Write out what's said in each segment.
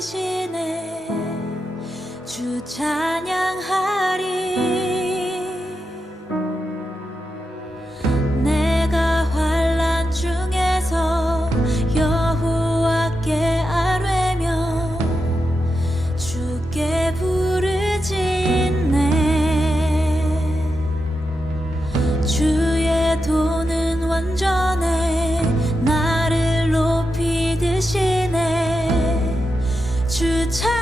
높이시네. 주 찬양하리. 내가 환난 중에서 여호와께 아뢰며 주께 부르짖네. 주의 도는 완전해. 나를 높이 드시네. 주 찬양하리.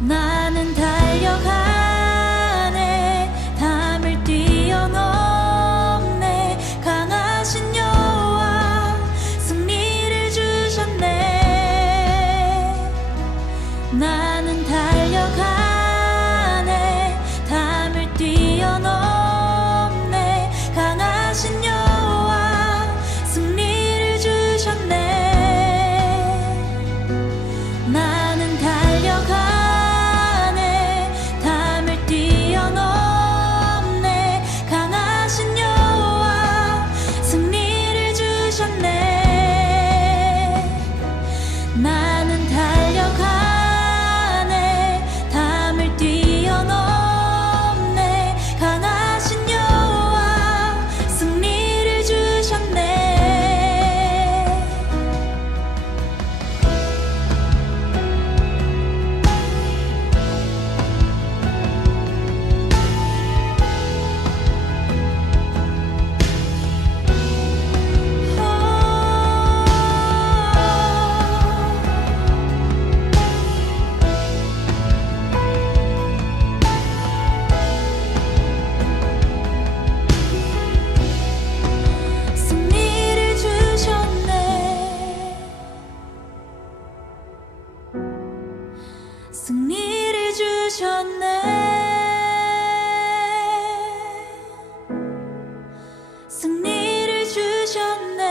나는 달려가네. 담을 뛰어넘네. 강하신 여호와 승리를 주셨네. 나는 달려가네. 담을 뛰어넘네. 강하신 여호와 승리를 주셨네. 나는 달려가네. 담을 뛰어넘네. 강하신 여호와 승리를 주셨네. 나는 달려가네. 담을 뛰어넘네. 강하신 여호와 승리를 주셨네. 승리를 주셨네. 승리를 주셨네.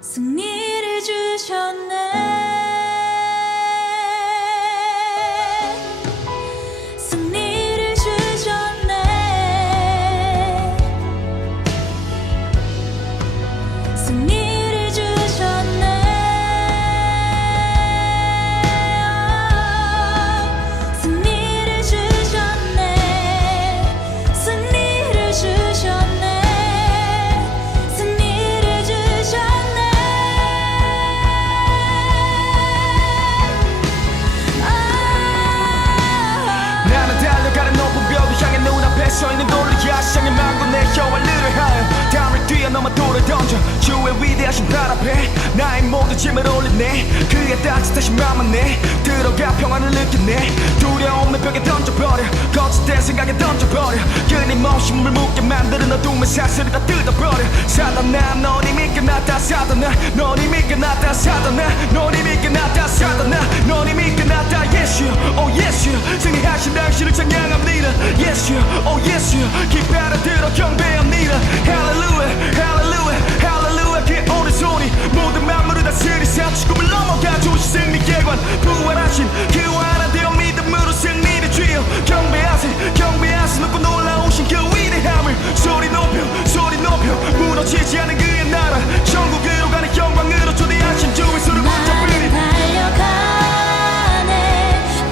승리를 주셨네. 승리를 주셨네. 승리를 주셨네. 승리를 주셨네. 승리를 주셨네. 승리를 주셨네. 승리를 주셨네. 나는 달려가는 높은 벽을 향해 눈앞에 서있는 골리앗 향해 만고 내 혀활리를 하여 담을 뛰어넘어 돌을 던져 주의 위대하신 발 앞에 나의 모든 짐을 올리네. 그의 따뜻하신 맘만 내 들어가 평안을 느끼네. 두려움의 벽에 던져버려. 거짓된 생각에 던져버려. 끊임없이 물 묻게 만드는 어둠의 사슬을 다 뜯어버려. 사단아 넌 이미 끝났다. 사단아 넌 이미 끝났다. 사단아 넌 이미 끝났다. 사단아 넌 이미 끝났다. Yes you, oh yes you. 승리하신 당신을 찬양합니다. Yes you, oh yes you. 깃발을 들어 경배합니다. Hallelujah, hallelujah, hallelujah. 그 오른손이 모든 만물을 다스리 삼치고을 넘어가 주신 승리의 관. 부활하신 그 완한 되어 믿음으로 승리를 주여 경배하세. 경배하세. 높고 놀라우신 그 위대함을 소리 높여 소리 높여. 무너지지 않은 그의 나라 천국으로 가는 영광으로 초대하신 주의 손을 붙잡으리. 나는 달려가네.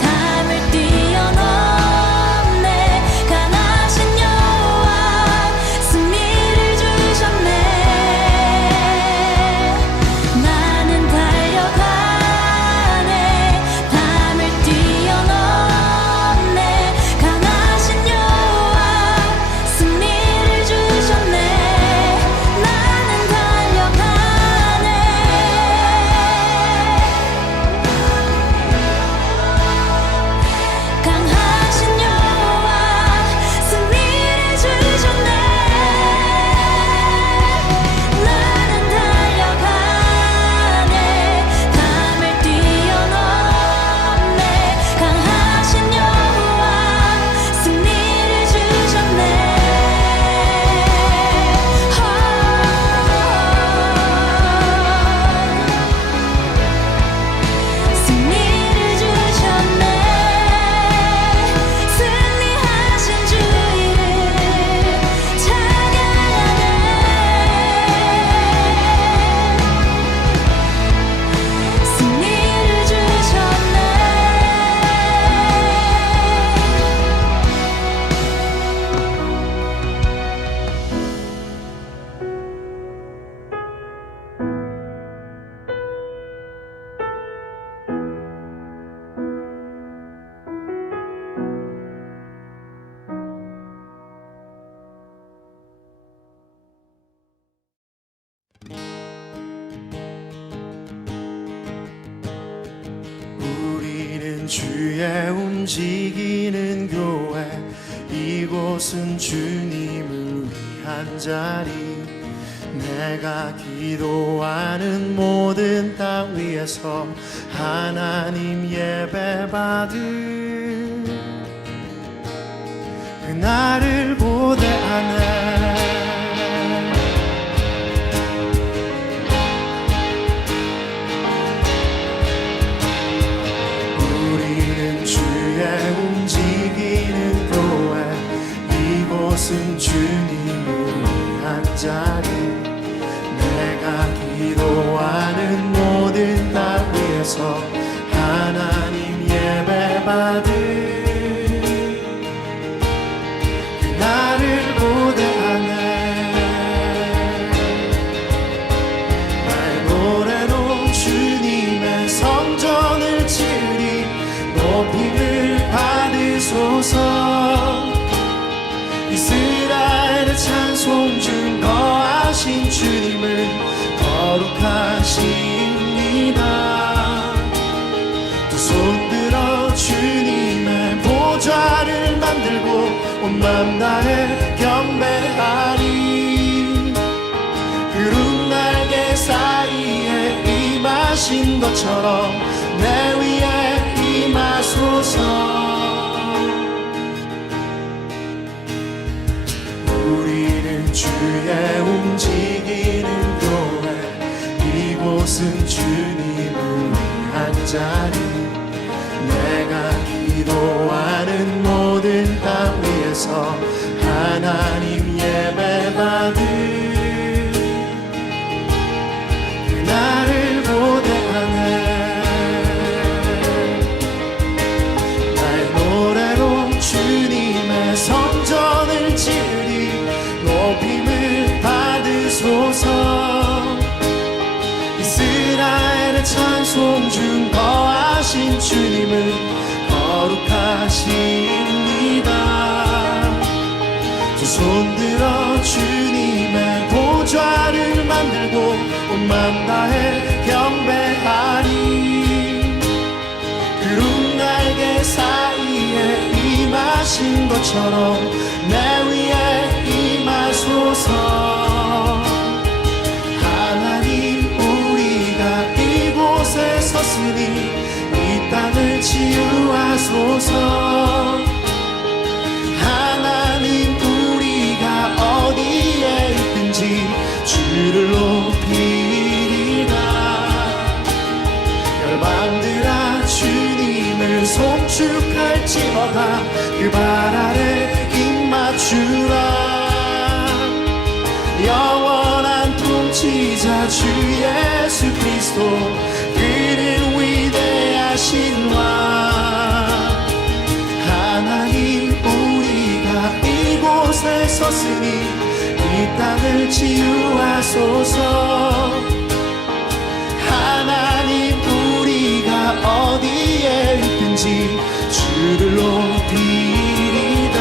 담을 뛰어넘네. 강하신 여호와 승리를 주셨네. 나는 달려가네. 담을 뛰어넘네. 강하신 여호와 승리를 주셨네. 나는 주의 움직이는 교회, 이곳은 주님을 위한 자리. 내가 기도하는 모든 땅 위에서 하나님 예배받을 그날을 고대하네. 움직이는 교회, 이곳은 주님을 위한 자리. 내가 기도하는 모든 땅 위에서 하나님 예배받을 그날을 고대하네. 나의 노래로 주님의 성전을 지으리. 높임을 받으소서. 이스라엘의 찬송 중 거하신 주님을 거룩하십니다. 두 손 들어 주님의 보좌를 만들고 온 맘 다해 경배하리. 구름 날개 사이에 임하신 것처럼 내 위에 임하소서. 우리는 주의 움직이는 교회, 이곳은 주님을 위한 자리. 내가 기도하는 모든 땅 위에서 하나님 예배받을 그날을 고대하네. 나의 노래로 주님의 성전을 지으리. 높임을 받으소서. 이스라엘의 찬송 중 거하신 주님을 거룩하십니다. 두 손 들어 주님의 보좌를 만들고 온 맘 다해 경배하리. 구름 날개 사이에 임하신 것처럼 내 위에 임하소서. 하나님, 우리가 이곳에 섰으니 이 땅을 치유하소서. 하나님, 우리가 어디에 있든지 주를 높이리라. 열방들아 주님을 송축할지어다. 그 발 아래 입 맞추라. 영원한 통치자 주 예수 그리스도, 그는 위대하신 왕. 하나님, 우리가 이곳에 섰으니 이 땅을 치유하소서. 하나님, 우리가 어디에 있든지 주를 높이리다.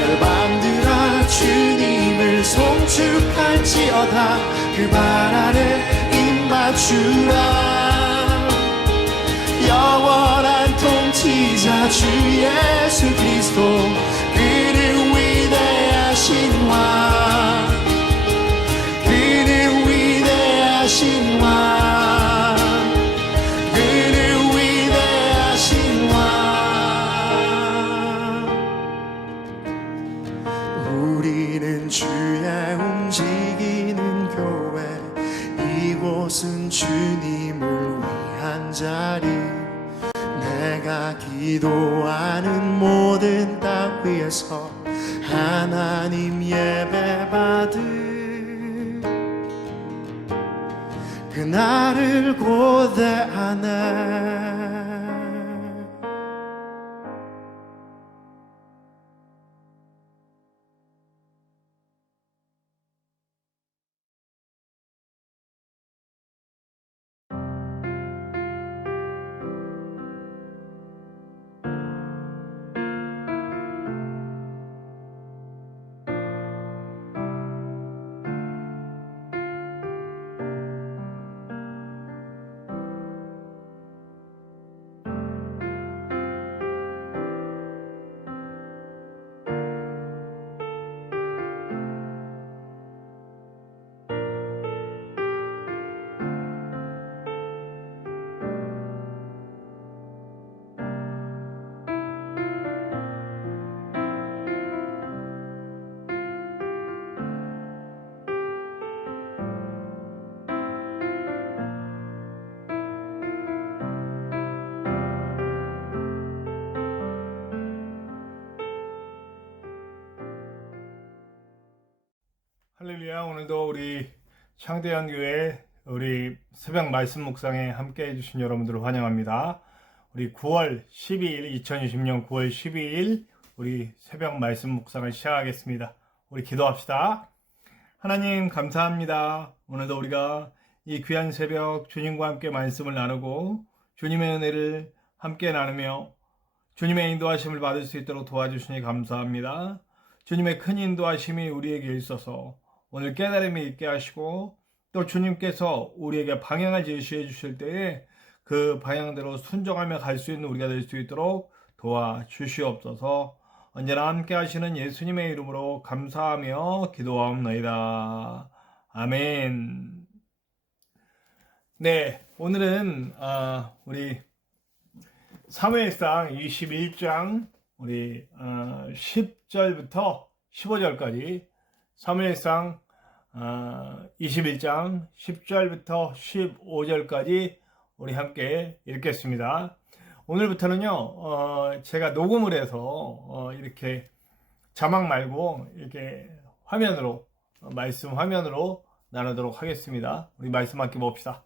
열방들아 주님을 송축할지어다. 그 발 아래 입 맞추라. 영원한 통치자 주 예수 그리스도, 그는 위대하신 왕. 그는 위대하신 왕. 그는 위대하신 왕. 우리는 주의 움직이는 교회, 이곳은 주님을 위한 자리. 내가 기도하는 모든 땅 위에서 하나님 예배받을 그날을 고대하네. 할렐루야. 오늘도 우리 창대한 교회 우리 새벽 말씀 묵상에 함께 해주신 여러분들을 환영합니다. 우리 9월 12일 2020년 9월 12일 우리 새벽 말씀 묵상을 시작하겠습니다. 우리 기도합시다. 하나님 감사합니다. 오늘도 우리가 이 귀한 새벽 주님과 함께 말씀을 나누고 주님의 은혜를 함께 나누며 주님의 인도하심을 받을 수 있도록 도와주시니 감사합니다. 주님의 큰 인도하심이 우리에게 있어서 오늘 깨달음이 있게 하시고 또 주님께서 우리에게 방향을 제시해 주실 때에 그 방향대로 순종하며 갈 수 있는 우리가 될 수 있도록 도와주시옵소서. 언제나 함께 하시는 예수님의 이름으로 감사하며 기도하옵나이다. 아멘. 네, 오늘은 우리 사무엘상 21장 우리 10절부터 15절까지 사무엘상 21장 10절부터 15절까지 우리 함께 읽겠습니다. 오늘부터는요 제가 녹음을 해서 이렇게 자막 말고 이렇게 화면으로 말씀 화면으로 나누도록 하겠습니다. 우리 말씀 함께 봅시다.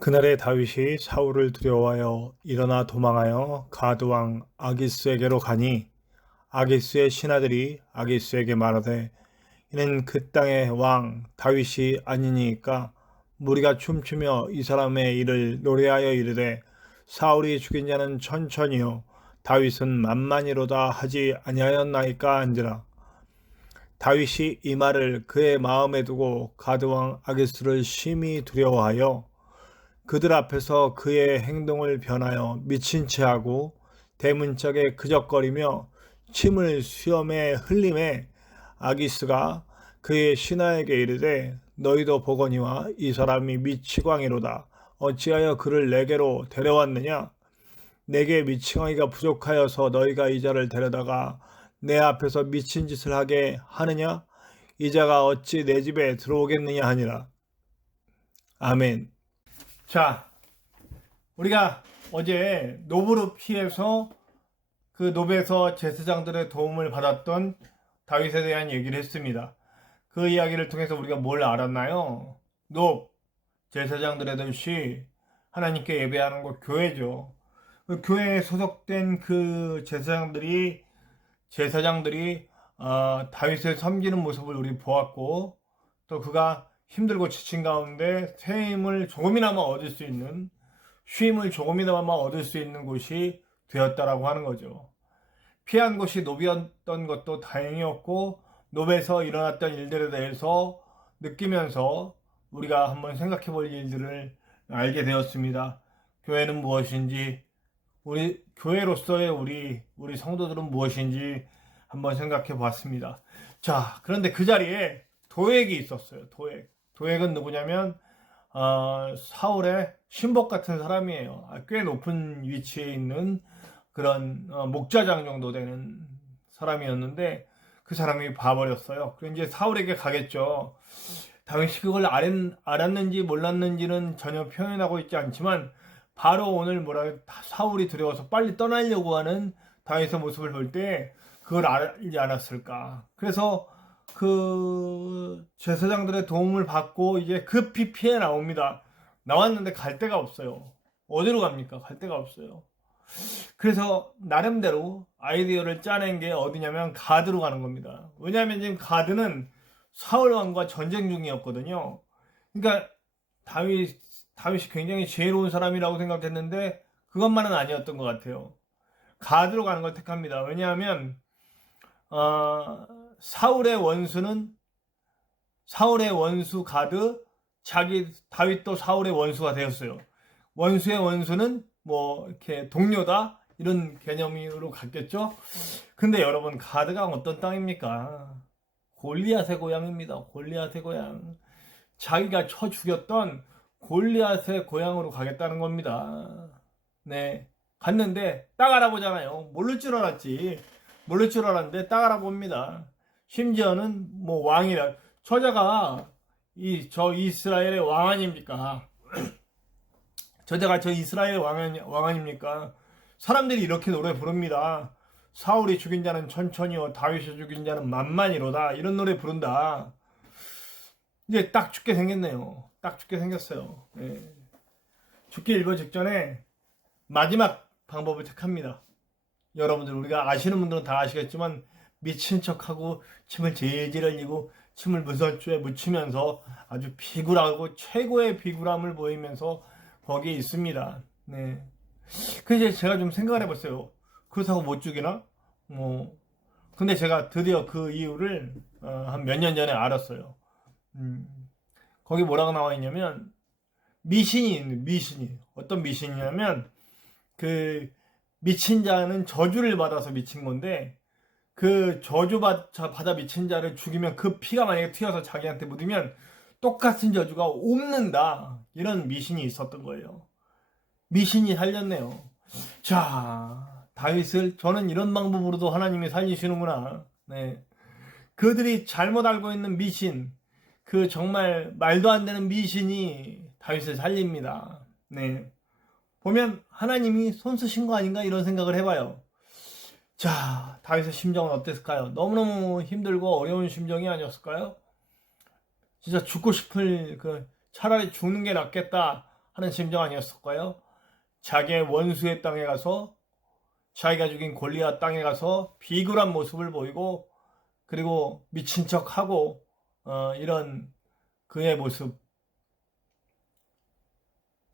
그날에 다윗이 사울을 두려워하여 일어나 도망하여 가드왕 아기스에게로 가니 아기스의 신하들이 아기스에게 말하되 이는 그 땅의 왕 다윗이 아니니까 무리가 춤추며 이 사람의 일을 노래하여 이르되 사울이 죽인 자는 천천히요 다윗은 만만이로다 하지 아니하였나이까 한지라. 다윗이 이 말을 그의 마음에 두고 가드왕 아기스를 심히 두려워하여 그들 앞에서 그의 행동을 변하여 미친 채 하고 대문짝에 그적거리며 침을 수염에 흘림에 아기스가 그의 신하에게 이르되 너희도 보거니와 이 사람이 미치광이로다. 어찌하여 그를 내게로 데려왔느냐? 내게 미치광이가 부족하여서 너희가 이 자를 데려다가 내 앞에서 미친 짓을 하게 하느냐? 이 자가 어찌 내 집에 들어오겠느냐 하니라. 아멘. 자, 우리가 어제 노브를 피해서 그 노베에서 제사장들의 도움을 받았던 다윗에 대한 얘기를 했습니다. 그 이야기를 통해서 우리가 뭘 알았나요? 노 제사장들의 듯이 하나님께 예배하는 것 교회죠. 그 교회에 소속된 그 제사장들이 다윗을 섬기는 모습을 우리 보았고 또 그가 힘들고 지친 가운데 새 힘을 조금이나마 얻을 수 있는 쉼을 조금이나마 얻을 수 있는 곳이 되었다라고 하는 거죠. 피한 곳이 노비였던 것도 다행이었고 노베에서 일어났던 일들에 대해서 느끼면서 우리가 한번 생각해 볼 일들을 알게 되었습니다. 교회는 무엇인지 우리 교회로서의 우리 성도들은 무엇인지 한번 생각해 봤습니다. 자, 그런데 그 자리에 도액이 있었어요. 도액은 누구냐면 사울의 신복 같은 사람이에요. 꽤 높은 위치에 있는 그런 목자장 정도 되는 사람이었는데 그 사람이 봐버렸어요. 그래서 이제 사울에게 가겠죠. 다윗이 그걸 알았는지 몰랐는지는 전혀 표현하고 있지 않지만 바로 오늘 사울이 두려워서 빨리 떠나려고 하는 다윗의 모습을 볼 때 그걸 알지 않았을까. 그래서 그 제사장들의 도움을 받고 이제 급히 피해 나옵니다. 나왔는데 갈 데가 없어요. 어디로 갑니까? 갈 데가 없어요. 그래서 나름대로 아이디어를 짜낸 게 어디냐면 가드로 가는 겁니다. 왜냐하면 지금 가드는 사울 왕과 전쟁 중이었거든요. 그러니까 다윗이 굉장히 지혜로운 사람이라고 생각했는데 그것만은 아니었던 것 같아요. 가드로 가는 걸 택합니다. 왜냐하면 사울의 원수 가드, 다윗도 사울의 원수가 되었어요. 원수의 원수는 뭐 이렇게 동료다 이런 개념으로 갔겠죠. 근데 여러분 가드가 어떤 땅입니까? 골리앗의 고향입니다. 골리앗의 고향. 자기가 쳐 죽였던 골리앗의 고향으로 가겠다는 겁니다. 네, 갔는데 딱 알아보잖아요. 모를 줄 알았는데 딱 알아봅니다. 심지어는 뭐 왕이라 저자가 저 이스라엘의 왕 아닙니까? 저자가 저 이스라엘의 왕 아닙니까? 사람들이 이렇게 노래 부릅니다. 사울이 죽인 자는 천천히요 다윗이 죽인 자는 만만이로다. 이런 노래 부른다. 이제 딱 죽게 생겼네요. 딱 죽게 생겼어요. 예. 죽기 일보 직전에 마지막 방법을 택합니다. 여러분들, 우리가 아시는 분들은 다 아시겠지만 미친 척하고 침을 질질 흘리고 침을 문선주에 묻히면서 아주 비굴하고 최고의 비굴함을 보이면서 거기에 있습니다. 네. 그래서 제가 좀 생각을 해봤어요. 그렇다고 못 죽이나? 근데 제가 드디어 그 이유를 한 몇 년 전에 알았어요. 거기 뭐라고 나와 있냐면 미신이 어떤 미신이냐면 그 미친 자는 저주를 받아서 미친 건데 그 저주 받아 미친 자를 죽이면 그 피가 만약에 튀어서 자기한테 묻으면 똑같은 저주가 옵는다, 이런 미신이 있었던 거예요. 미신이 살렸네요. 자, 다윗을 저는 이런 방법으로도 하나님이 살리시는구나. 네. 그들이 잘못 알고 있는 미신, 그 정말 말도 안 되는 미신이 다윗을 살립니다. 네. 보면 하나님이 손 쓰신 거 아닌가 이런 생각을 해봐요. 자, 다윗의 심정은 어땠을까요? 너무너무 힘들고 어려운 심정이 아니었을까요? 진짜 죽고 싶을, 차라리 죽는 게 낫겠다 하는 심정 아니었을까요? 자기의 원수의 땅에 가서, 자기가 죽인 골리앗 땅에 가서 비굴한 모습을 보이고, 그리고 미친 척하고, 이런 그의 모습.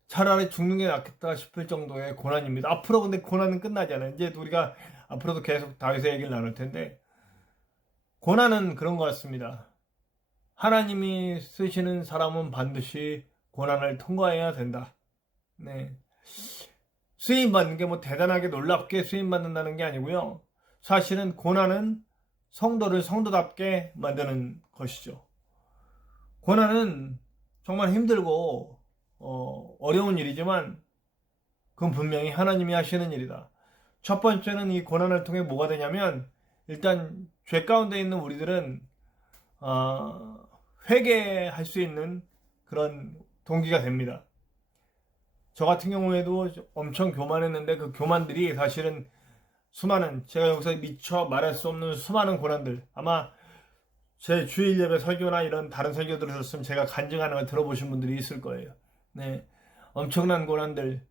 차라리 죽는 게 낫겠다 싶을 정도의 고난입니다. 앞으로 근데 고난은 끝나지 않아요. 이제 우리가 앞으로도 계속 다윗의 얘기를 나눌 텐데, 고난은 그런 것 같습니다. 하나님이 쓰시는 사람은 반드시 고난을 통과해야 된다. 네. 쓰임받는 게 뭐 대단하게 놀랍게 쓰임받는다는 게 아니고요. 사실은 고난은 성도를 성도답게 만드는 것이죠. 고난은 정말 힘들고 어려운 일이지만 그건 분명히 하나님이 하시는 일이다. 첫 번째는 이 고난을 통해 뭐가 되냐면, 일단 죄 가운데 있는 우리들은 회개할 수 있는 그런 동기가 됩니다. 저 같은 경우에도 엄청 교만했는데 그 교만들이 사실은 수많은, 제가 여기서 미처 말할 수 없는 수많은 고난들, 아마 제 주일 예배 설교나 이런 다른 설교들을 들었으면 제가 간증하는 걸 들어보신 분들이 있을 거예요. 네, 엄청난 고난들,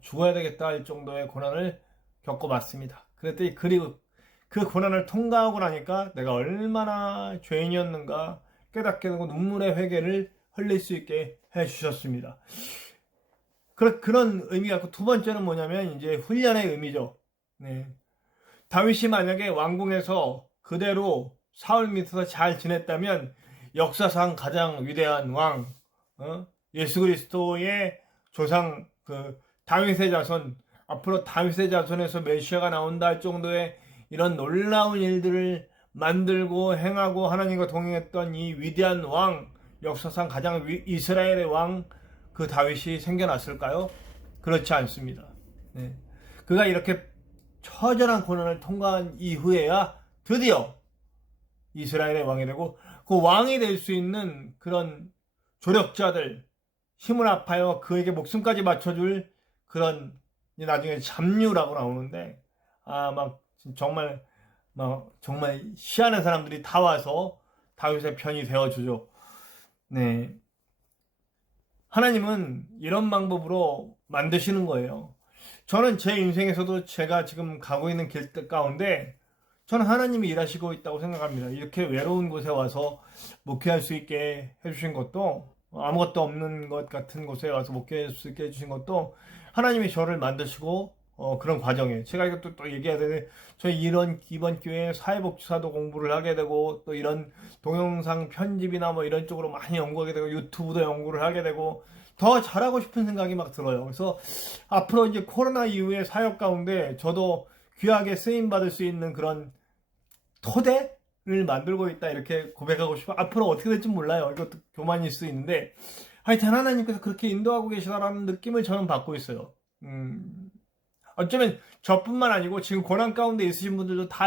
죽어야 되겠다 할 정도의 고난을 겪어봤습니다. 그랬더니 그리고 그 고난을 통과하고 나니까 내가 얼마나 죄인이었는가 깨닫게 되고 눈물의 회개를 흘릴 수 있게 해주셨습니다. 그런 의미가 있고, 두 번째는 뭐냐면 이제 훈련의 의미죠. 네. 다윗이 만약에 왕궁에서 그대로 사울 밑에서 잘 지냈다면 역사상 가장 위대한 왕, 예수 그리스도의 조상, 다윗의 자손, 앞으로 다윗의 자손에서 메시아가 나온다 할 정도의 이런 놀라운 일들을 만들고 행하고 하나님과 동행했던 이 위대한 왕, 역사상 가장 이스라엘의 왕, 그 다윗이 생겨났을까요? 그렇지 않습니다. 네. 그가 이렇게 처절한 고난을 통과한 이후에야 드디어 이스라엘의 왕이 되고, 그 왕이 될 수 있는 그런 조력자들, 힘을 합하여 그에게 목숨까지 맞춰줄 그런, 나중에 잡류라고 나오는데, 정말 희한한 사람들이 다 와서 다윗의 편이 되어주죠. 네. 하나님은 이런 방법으로 만드시는 거예요. 저는 제 인생에서도 제가 지금 가고 있는 길 가운데 저는 하나님이 일하시고 있다고 생각합니다. 이렇게 외로운 곳에 와서 목회할 수 있게 해주신 것도, 아무것도 없는 것 같은 곳에 와서 목회할 수 있게 해주신 것도 하나님이 저를 만드시고 그런 과정에, 제가 이것도 또 얘기해야 되는데, 저희 이번 기회에 사회복지사도 공부를 하게 되고, 또 이런 동영상 편집이나 뭐 이런 쪽으로 많이 연구하게 되고, 유튜브도 연구를 하게 되고, 더 잘하고 싶은 생각이 막 들어요. 그래서 앞으로 이제 코로나 이후의 사역 가운데 저도 귀하게 쓰임받을 수 있는 그런 토대를 만들고 있다, 이렇게 고백하고 싶어요. 앞으로 어떻게 될지 몰라요. 이것도 교만일 수 있는데, 하여튼 하나님께서 그렇게 인도하고 계시다라는 느낌을 저는 받고 있어요. 어쩌면 저뿐만 아니고 지금 고난 가운데 있으신 분들도 다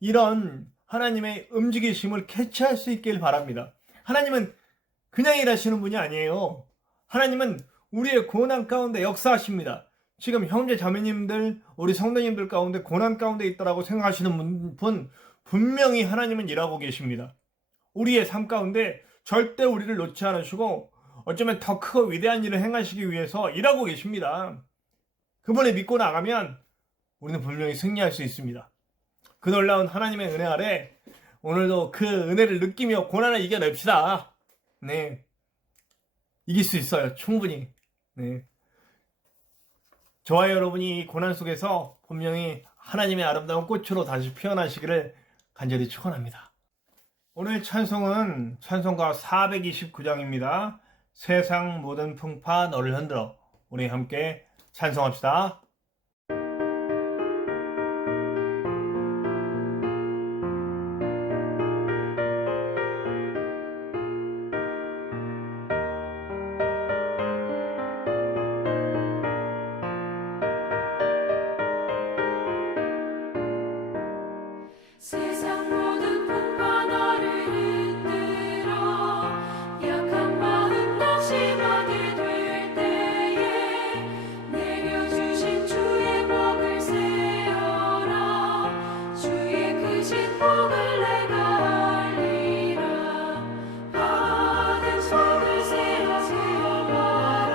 이런 하나님의 움직이심을 캐치할 수 있길 바랍니다. 하나님은 그냥 일하시는 분이 아니에요. 하나님은 우리의 고난 가운데 역사하십니다. 지금 형제 자매님들, 우리 성도님들 가운데 고난 가운데 있다라고 생각하시는 분 분명히 하나님은 일하고 계십니다. 우리의 삶 가운데 절대 우리를 놓지 않으시고 어쩌면 더 크고 위대한 일을 행하시기 위해서 일하고 계십니다. 그분을 믿고 나가면 우리는 분명히 승리할 수 있습니다. 그 놀라운 하나님의 은혜 아래 오늘도 그 은혜를 느끼며 고난을 이겨냅시다. 네, 이길 수 있어요. 충분히. 네. 저와 여러분이 이 고난 속에서 분명히 하나님의 아름다운 꽃으로 다시 피어나시기를 간절히 축원합니다. 오늘 찬송은 찬송가 429장입니다. 세상 모든 풍파 너를 흔들어. 우리 함께 찬송합시다. 세상 모든 풍파 너를 흔들어 약한 마음 낙심하게 될 때에 내려주신 주의 복을 세어라 주의 크신 복을 내가 알리라 받은 속을 세워보아라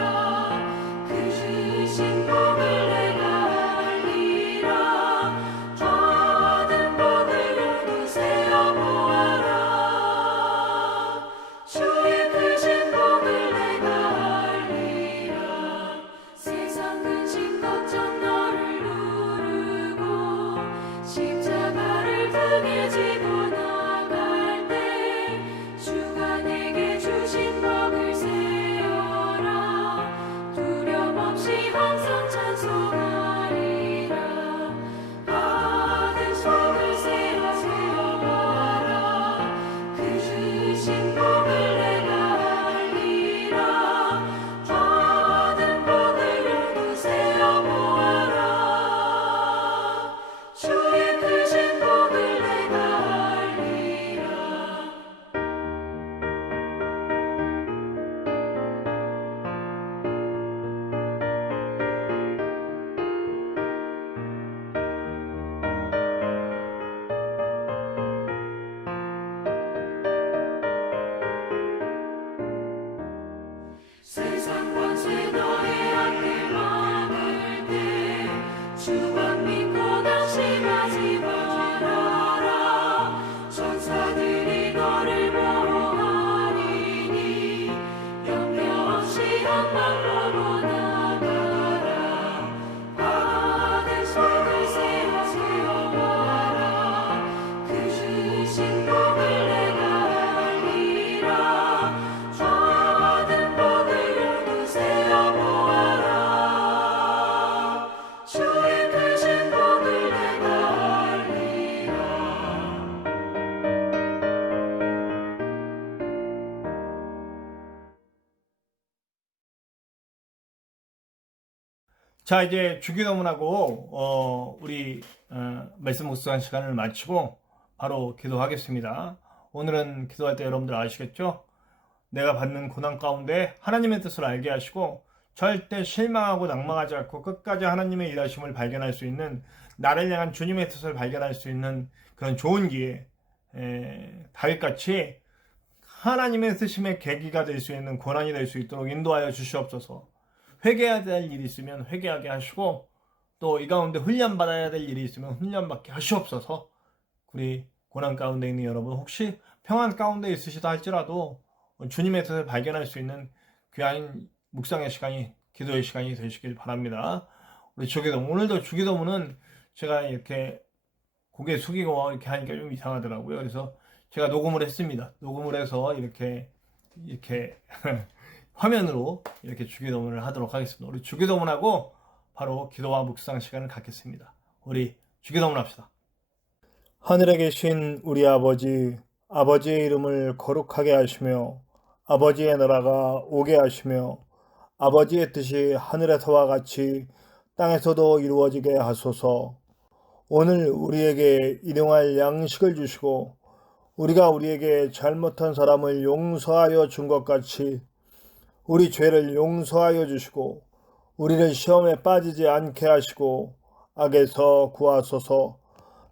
그 주신 복을 내가 알리라 받은 복을 모두 세어보아라 주의 크신 복을 내가 알리라 세상 근심 걱정 너를 누르고 십자가를 등에 지고 나갈 때 주가 내게 주신 복을 세어라 두려움 없이 항상 찬송하리라 받은 속을 세워보아라 그 주신 복을 내가 알리라 받은 복을 모두 세어보아라 주의 크신 복을 내가 알리라 세상 권세 너의 앞을 막을 때 주만 믿고 낙심하지 말아라 천사들이 너를 보호하리니 염려 없이 한방 보고 나가라 받은 속을 세워보아라 그 주신 복을 내가 알리라 받은 복을 모두 세어보아라 주의 크신 복을 내가 알리라 자, 이제 주기도문하고 우리 말씀 묵상한 시간을 마치고 바로 기도하겠습니다. 오늘은 기도할 때 여러분들 아시겠죠? 내가 받는 고난 가운데 하나님의 뜻을 알게 하시고 절대 실망하고 낭망하지 않고 끝까지 하나님의 일하심을 발견할 수 있는 나를 향한 주님의 뜻을 발견할 수 있는 그런 좋은 기회, 다윗같이 하나님의 쓰심의 계기가 될 수 있는 고난이 될 수 있도록 인도하여 주시옵소서. 회개해야 될 일이 있으면 회개하게 하시고 또 이 가운데 훈련받아야 될 일이 있으면 훈련받게 하시옵소서. 우리 고난 가운데 있는 여러분 혹시 평안 가운데 있으시다 할지라도 주님의 뜻을 발견할 수 있는 귀한 묵상의 시간이 기도의 시간이 되시길 바랍니다. 우리 주기도문 오늘도 주기도문은 제가 이렇게 고개 숙이고 이렇게 하니까 좀 이상하더라고요. 그래서 제가 녹음을 했습니다. 녹음을 해서 이렇게 화면으로 이렇게 주기도문을 하도록 하겠습니다. 우리 주기도문하고 바로 기도와 묵상 시간을 갖겠습니다. 우리 주기도문 합시다. 하늘에 계신 우리 아버지, 아버지의 이름을 거룩하게 하시며 아버지의 나라가 오게 하시며 아버지의 뜻이 하늘에서와 같이 땅에서도 이루어지게 하소서. 오늘 우리에게 일용할 양식을 주시고 우리가 우리에게 잘못한 사람을 용서하여 준 것 같이 우리 죄를 용서하여 주시고 우리를 시험에 빠지지 않게 하시고 악에서 구하소서.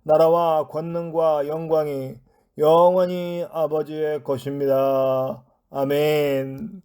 나라와 권능과 영광이 영원히 아버지의 것입니다. 아멘.